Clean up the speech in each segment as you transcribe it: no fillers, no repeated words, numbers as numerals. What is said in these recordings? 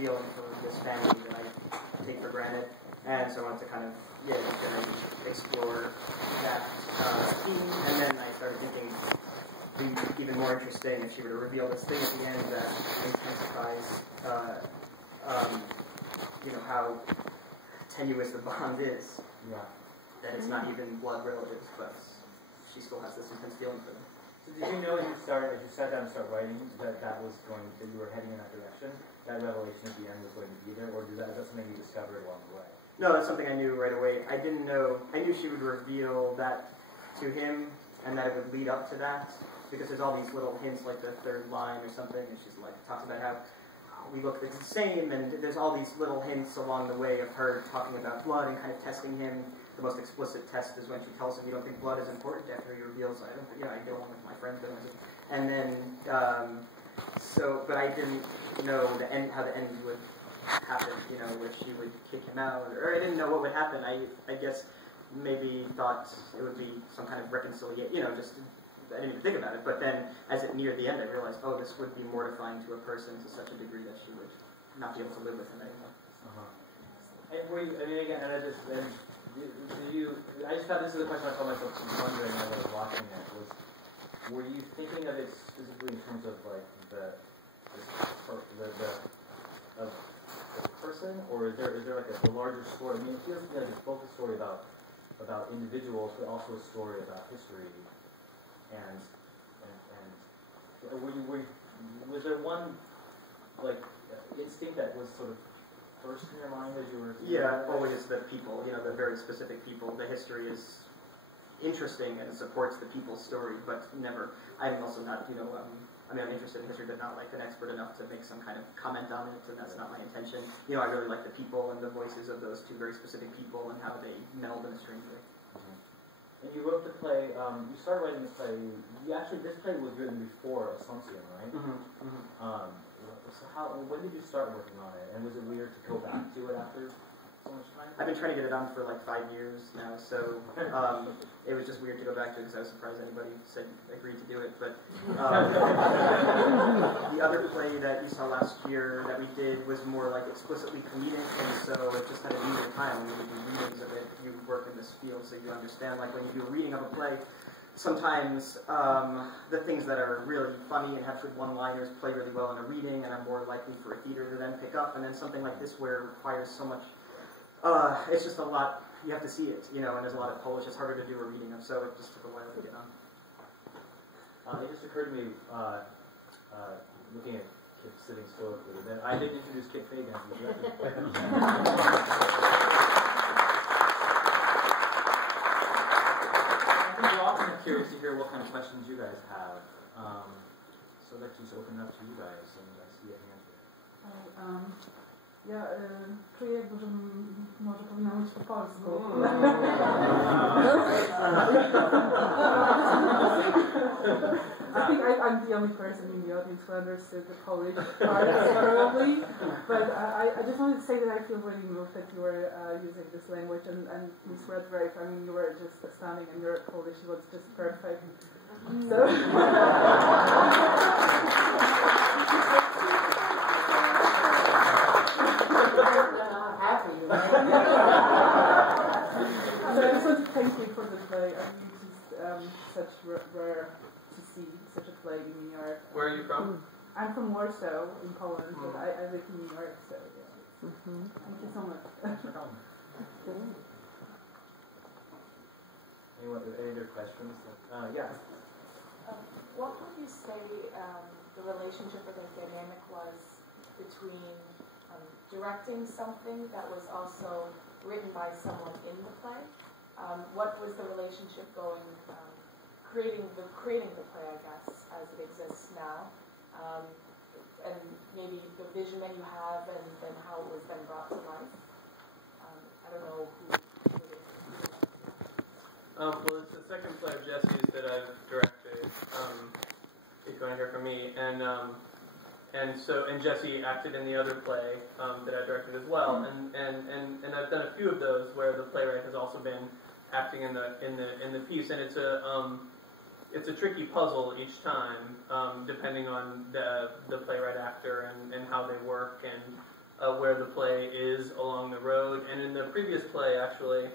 feeling for this family that I take for granted, and so I wanted to kind of explore that theme, and then I started thinking it'd be even more interesting if she were to reveal this thing at the end that intensifies, how tenuous the bond is. Yeah. That it's not even blood relatives, but she still has this intense feeling for them. So did you know as you sat down and started writing that you were heading in that direction? That revelation at the end was going to be there, or is that something you discovered along the way? No, that's something I knew right away. I didn't know. I knew she would reveal that to him, and that it would lead up to that, because there's all these little hints, like the third line or something, and she's like talks about how we look the same, and there's all these little hints along the way of her talking about blood and kind of testing him. The most explicit test is when she tells him, "You don't think blood is important?" After he reveals, "I don't think, I go on with my friends." And then, but I didn't know how the end would happen. Where she would kick him out, or I didn't know what would happen. I guess maybe thought it would be some kind of reconciliation. I didn't even think about it. But then, as it neared the end, I realized, oh, this would be mortifying to a person to such a degree that she would not be able to live with him anymore. And were you? I just thought this is a question I found myself wondering as I was watching it. Were you thinking of it specifically in terms of like the person, or is there like a larger story? I mean, it feels to me like it's both a story about individuals, but also a story about history. And was there one like instinct that was sort of first in your mind as you were? Yeah, always the people. The very specific people. The history is interesting and it supports the people's story, but never. I'm also not. I'm interested in history, but not like an expert enough to make some kind of comment on it, and that's not my intention. I really like the people and the voices of those two very specific people and how they meld in a strange way. And you wrote the play, you started writing this play, this play was written before Assumption, right? So when did you start working on it? And was it weird to go back to it after so much time? I've been trying to get it on for like 5 years now, so it was just weird to go back to it because I was surprised anybody agreed to do it. But the other play that you saw last year that we did was more like explicitly comedic, and so it just had a neat time when you do readings of it. You work in this field, so you understand. Like when you do a reading of a play, sometimes the things that are really funny and have good one-liners play really well in a reading, and are more likely for a theater to then pick up. And then something like this where it requires so much. It's just a lot, you have to see it, and there's a lot of Polish, it's harder to do a reading of, so it just took a while to get on. It just occurred to me, looking at Kip sitting stoically, that I didn't introduce Kip Fagan as the director. I think we're often curious to hear what kind of questions you guys have, so I'd like to just open it up to you guys, and I see a hand here. Ja czuję, że może powinna mówić po polsku. I think I'm the only person in the audience who understood the Polish part probably, but I just wanted to say that I feel really moved that you were using this language, and Ms. Redgrave, you were just astounding, and your Polish was just perfect. So. So I just want to thank you for the play. It's just such rare to see such a play in New York. Where are you from? I'm from Warsaw in Poland, but I live in New York, so yeah. Thank you so much. Any other questions? Yeah. What would you say the relationship or the dynamic was between directing something that was also written by someone in the play? What was the relationship going, creating the play, I guess, as it exists now, and maybe the vision that you have, and then how it was then brought to life? I don't know who it is. Well, it's the second play of Jesse's that I've directed. He's going to hear from me, and Jesse acted in the other play that I directed as well, and I've done a few of those where the playwright has also been acting in the piece, and it's a tricky puzzle each time, depending on the playwright actor and how they work, and where the play is along the road. And in the previous play, actually,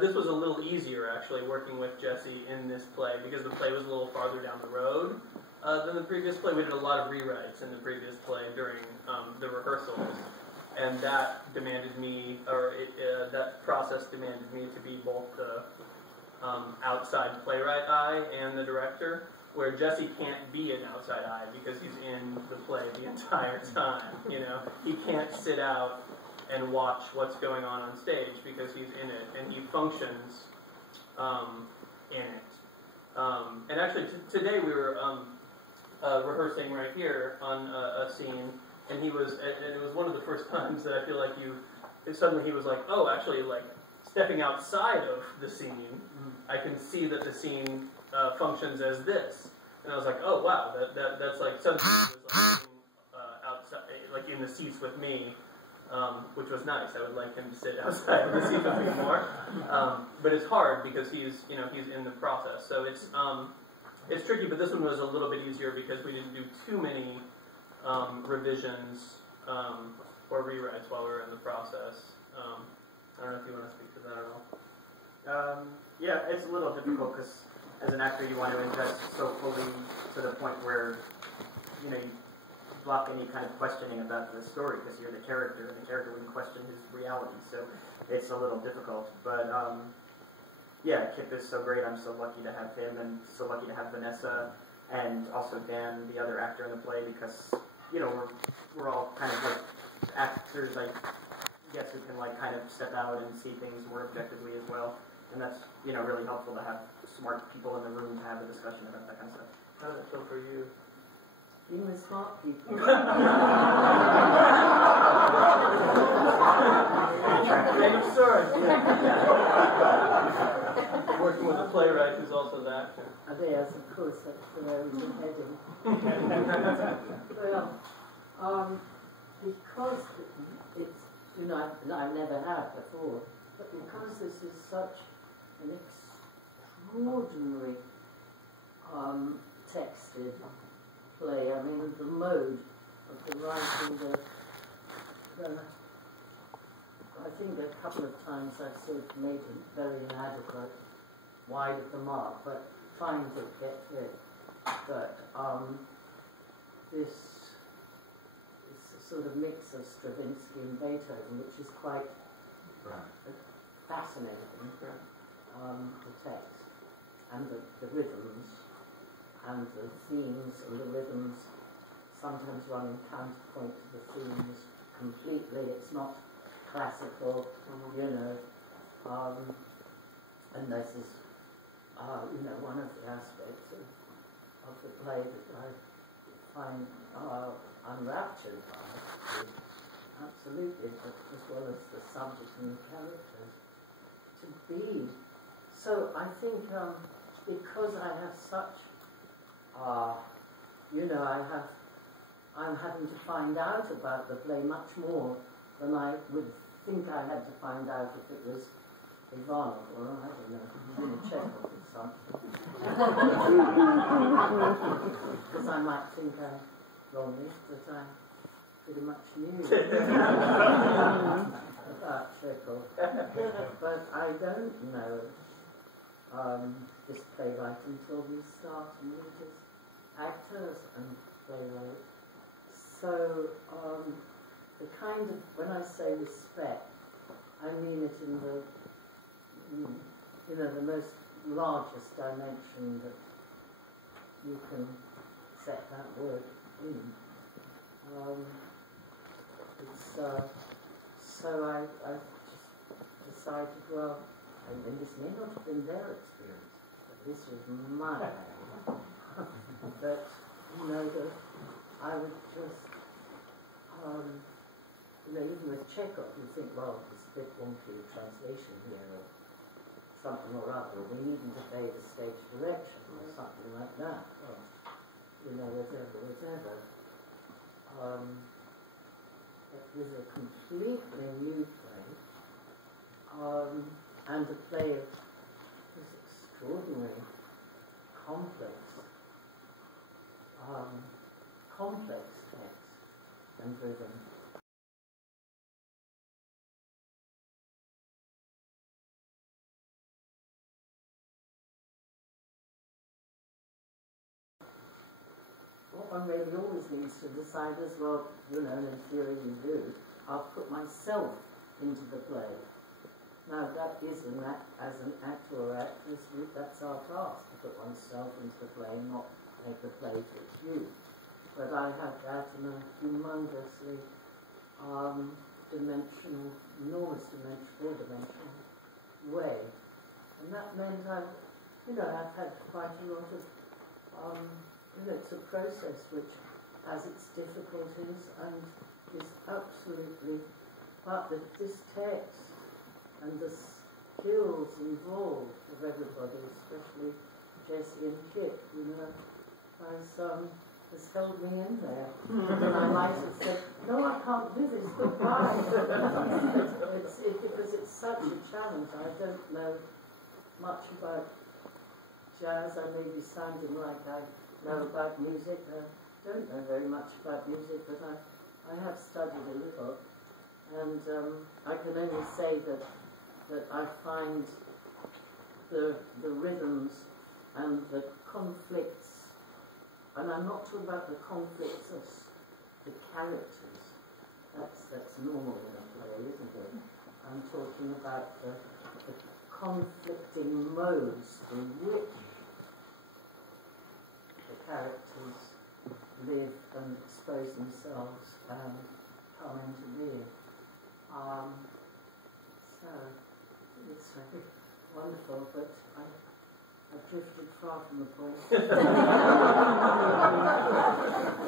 this was a little easier, actually, working with Jesse in this play, because the play was a little farther down the road than the previous play. We did a lot of rewrites in the previous play during the rehearsals, and that demanded me, that process demanded me to be both the outside playwright eye and the director, where Jesse can't be an outside eye because he's in the play the entire time. You know, he can't sit out and watch what's going on stage because he's in it, and he functions in it. And actually, today we were rehearsing right here on a scene, and it was one of the first times that I feel like suddenly he was like, oh, actually, like, stepping outside of the scene, I can see that the scene functions as this. And I was like, oh, wow, that's like, suddenly he was like sitting outside, like in the seats with me, which was nice. I would like him to sit outside of the seats with me more. But it's hard because he's in the process. So it's tricky, but this one was a little bit easier because we didn't do too many revisions or rewrites while we were in the process. I don't know if you want to speak to that at all. Yeah, it's a little difficult because as an actor you want to invest so fully to the point where, you know, you block any kind of questioning about the story because you're the character and the character wouldn't question his reality. So it's a little difficult. But yeah, Kip is so great. I'm so lucky to have him and so lucky to have Vanessa and also Dan, the other actor in the play, because, you know, we're all kind of like actors, like, yes, we can like kind of step out and see things more objectively as well, and that's, you know, really helpful to have smart people in the room to have a discussion about that kind of stuff. How did that feel for you? Being with smart people. I'm sorry. Working with a playwright who's also that. Yes, of course, that's where I was heading. Well, because it's, you know, I've never had before, but because this is such an extraordinary texted play, I mean, the mode of the writing, I think a couple of times I've sort of made it very inadequate, wide of the mark, but trying to get to it. But this is a sort of mix of Stravinsky and Beethoven, which is quite fascinating. The text and the rhythms and the themes and the rhythms sometimes running counterpoint to the themes completely. It's not classical, you know, and this is, you know, one of the aspects of the play that I find unraptured by, absolutely, but as well as the subject and the characters, to be. So I think because I have such, you know, I'm having to find out about the play much more than I would think I had to find out if it was Ivanov or, I don't know, Chekhov or something. Because I might think wrongly that I pretty much knew about Chekhov. But I don't know this playwright until we start and meet as actors and playwrights. So the kind of, when I say respect, I mean it in the, you know, the most largest dimension that you can set that word in. So I just decided, well, and this may not have been their experience, but this was mine. That, you know, that I would just, you know, even with Chekhov, you think, well, it's a bit wonky translation here, or something or other. We needn't obey the stage direction, or something like that. Or, you know, whatever. It was a completely new play, and a play of this extraordinary, complex text and rhythm. one really always needs to decide is, well, you know, in theory you do, I'll put myself into the play. Now that is as an actor or actress, that's our task, to put oneself into the play, not make the play fit you. But I had that in a humongously dimensional, enormous four-dimensional way. And that meant I've had quite a lot of, it's a process which has its difficulties and is absolutely, but this text and the skills involved of everybody, especially Jessie and Kip, has held me in there. And I might have said, no, I can't do this, goodbye. Because it's such a challenge. I don't know much about jazz. I may be sounding like I know about music. I don't know very much about music, but I have studied a little. And I can only say that I find the rhythms and the conflicts, and I'm not talking about the conflicts of the characters. That's normal in a play, isn't it? I'm talking about the conflicting modes in which the characters live and expose themselves and come into being. So it's really wonderful, but I drifted far from the point.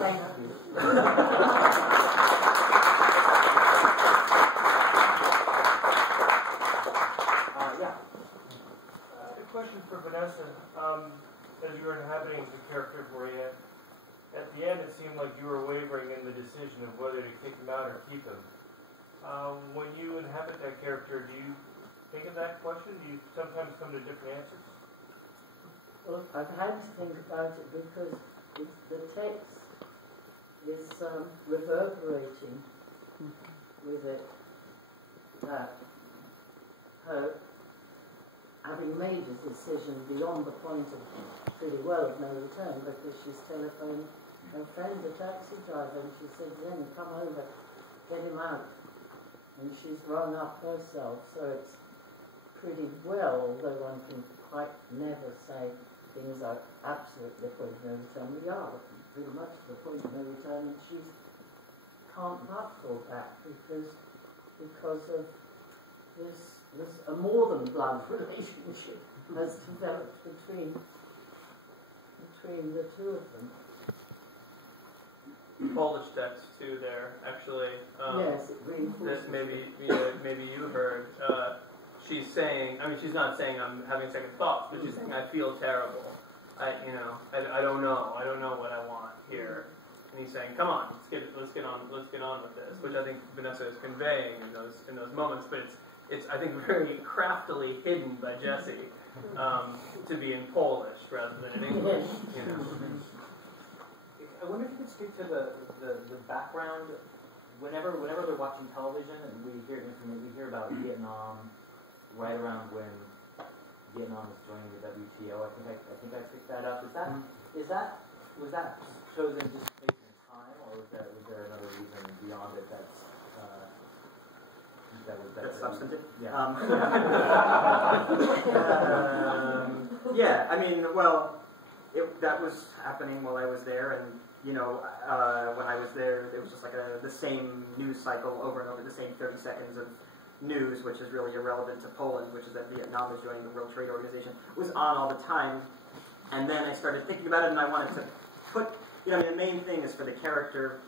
Thank you. Yeah. A question for Vanessa. As you were inhabiting the character of Maria, at the end it seemed like you were wavering in the decision of whether to kick him out or keep him. When you inhabit that character, do you think of that question? Do you sometimes come to different answers? Well, I've had to think about it because the text is reverberating with it that her having made a decision beyond the point of pretty well of no return, because she's telephoned her friend, the taxi driver, and she said, "Then come over, get him out." And she's rung up herself, so it's pretty well, although one can quite never say things are absolutely the point of no return. We are pretty much at the point of no return, and she can't but fall back because of this a more than blood relationship has developed between the two of them. Polish text too there, actually. Yes, it reinforces. This maybe you heard. She's saying, I mean, she's not saying I'm having second thoughts, but she's saying I feel terrible. I don't know what I want here. And he's saying, come on, let's get on with this, which I think Vanessa is conveying in those moments, but it's I think very craftily hidden by Jessie to be in Polish rather than in English. I wonder if you could speak to the background. Whenever they're watching television, and we hear about Vietnam right around when Vietnam was joining the WTO. I think I picked that up. Was that chosen just based on time, or was there another reason beyond it that's substantive? Yeah. Yeah, I mean, well, that was happening while I was there, and when I was there, it was just like the same news cycle over and over, the same 30 seconds of news, which is really irrelevant to Poland, which is that Vietnam was joining the World Trade Organization, was on all the time. And then I started thinking about it, and I wanted to put, the main thing is for the character,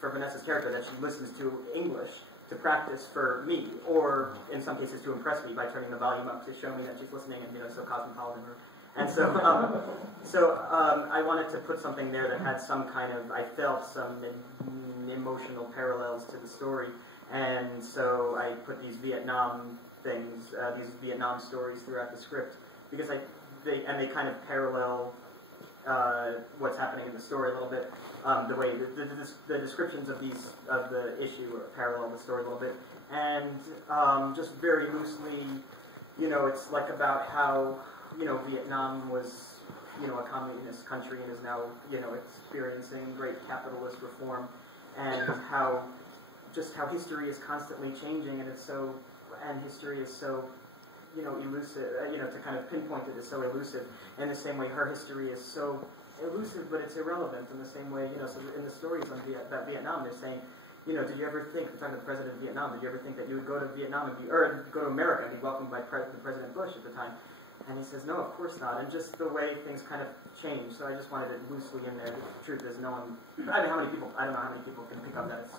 for Vanessa's character, that she listens to English to practice for me, or in some cases to impress me by turning the volume up to show me that she's listening and, so cosmopolitan. And so, I wanted to put something there that had some kind of, I felt some emotional parallels to the story. And so I put these Vietnam things, these Vietnam stories throughout the script, because they kind of parallel what's happening in the story a little bit. The way the descriptions of the issue parallel the story a little bit, and just very loosely, it's like about how Vietnam was a communist country and is now, experiencing great capitalist reform, and how history is constantly changing, and history is so, elusive, to kind of pinpoint it is so elusive. In the same way, her history is so elusive, but it's irrelevant. In the same way, so in the stories about Vietnam, they're saying, did you ever think, we're talking to the president of Vietnam, did you ever think that you would go to Vietnam or go to America and be welcomed by President Bush at the time? And he says, no, of course not. And just the way things kind of change. So I just wanted it loosely in there. The truth is, I don't know how many people can pick up that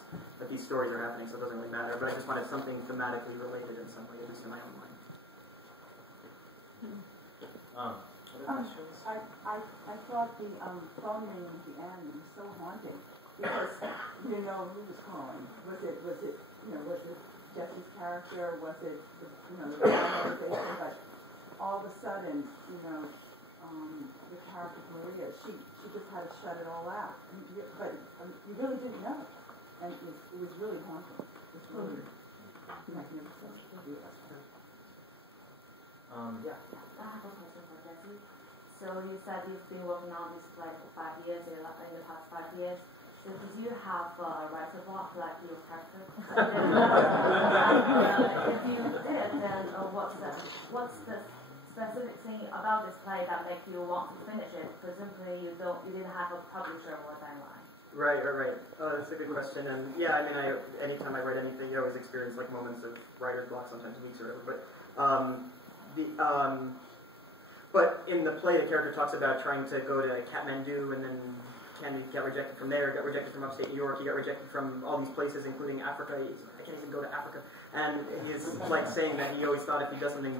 these stories are happening, so it doesn't really matter. But I just wanted something thematically related in some way, at least in my own mind. Other questions? I thought the phone ring at the end was so haunting because you didn't know who was calling. Was it Jesse's character? Was it the organization? But all of a sudden, the character Maria, she just had to shut it all out. But you really didn't know, and it was really haunting. It was really magnificent. Yeah. I have a question for Jesse. So you said you've been working on this play for 5 years, in the past 5 years. So did you have a writer block like your character? If you did, then what's the specific thing about this play that makes you want to finish it? Presumably you didn't have a publisher or timeline. Right. Oh, that's a good question. And yeah, anytime I write anything, you always experience like moments of writer's block, sometimes weeks or whatever. But in the play, the character talks about trying to go to Kathmandu, and then he got rejected from there, got rejected from upstate New York, he got rejected from all these places, including Africa. I can't even go to Africa. And he's like saying that he always thought if he does something